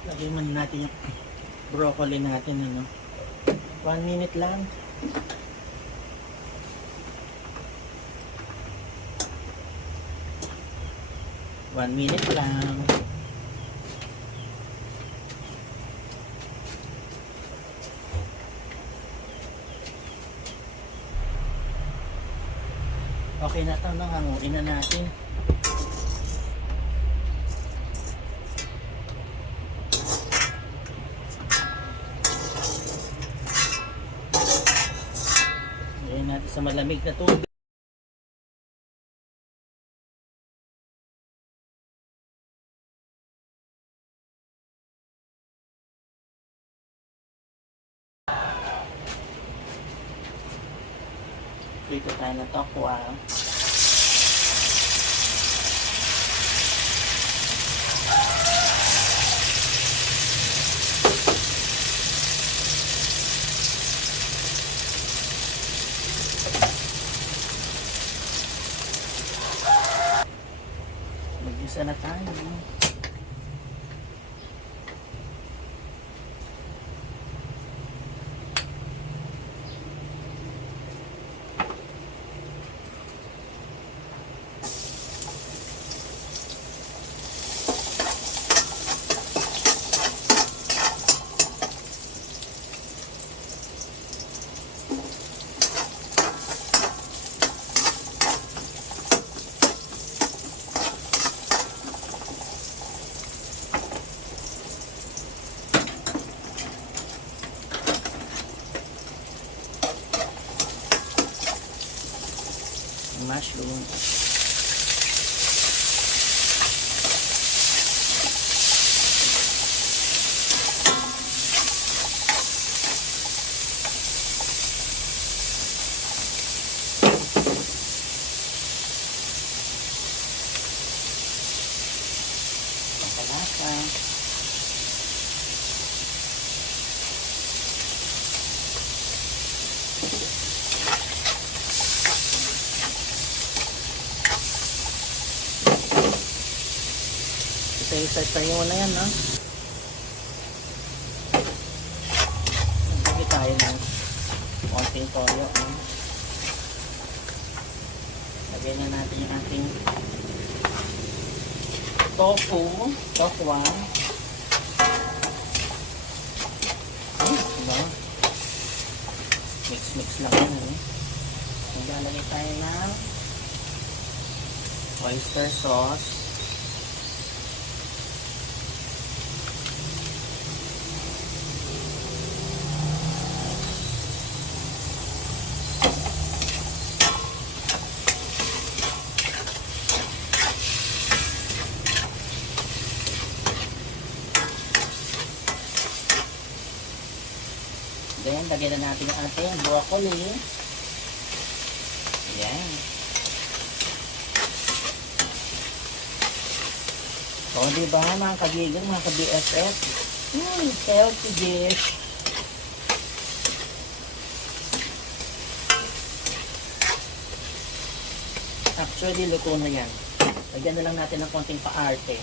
Lagyan muna natin yung broccoli natin, ano. 1 minute lang. One minute lang. Okay na ito, no? Hanguin na natin. Lagyan natin sa malamig na tubig. Dito tayo na tokwa. Mag-isa na tayo. Mushroom. Pampalasa. Isa-isa tayo na yan, no? Lagyan tayo ng konting toyo, no? Lagyan na natin yung ating tokwa. Diba? Mix lang yan, ano? Maglalagay tayo ng oyster sauce. Then, lagyan na natin yung ating broccoli. Ayan. O, diba mga kagigang, mga ka-BFF? Healthy dish. Actually, luto na yan. Lagyan na lang natin ng konting paarte.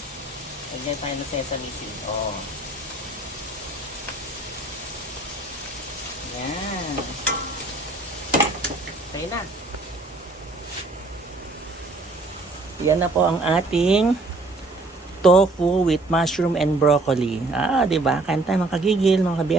Lagyan tayo ng sesame seed. O. Yan. Okay na. Yan na po ang ating tofu with mushroom and broccoli. Diba? Kain tayo mga kagigil, mga kabiyak.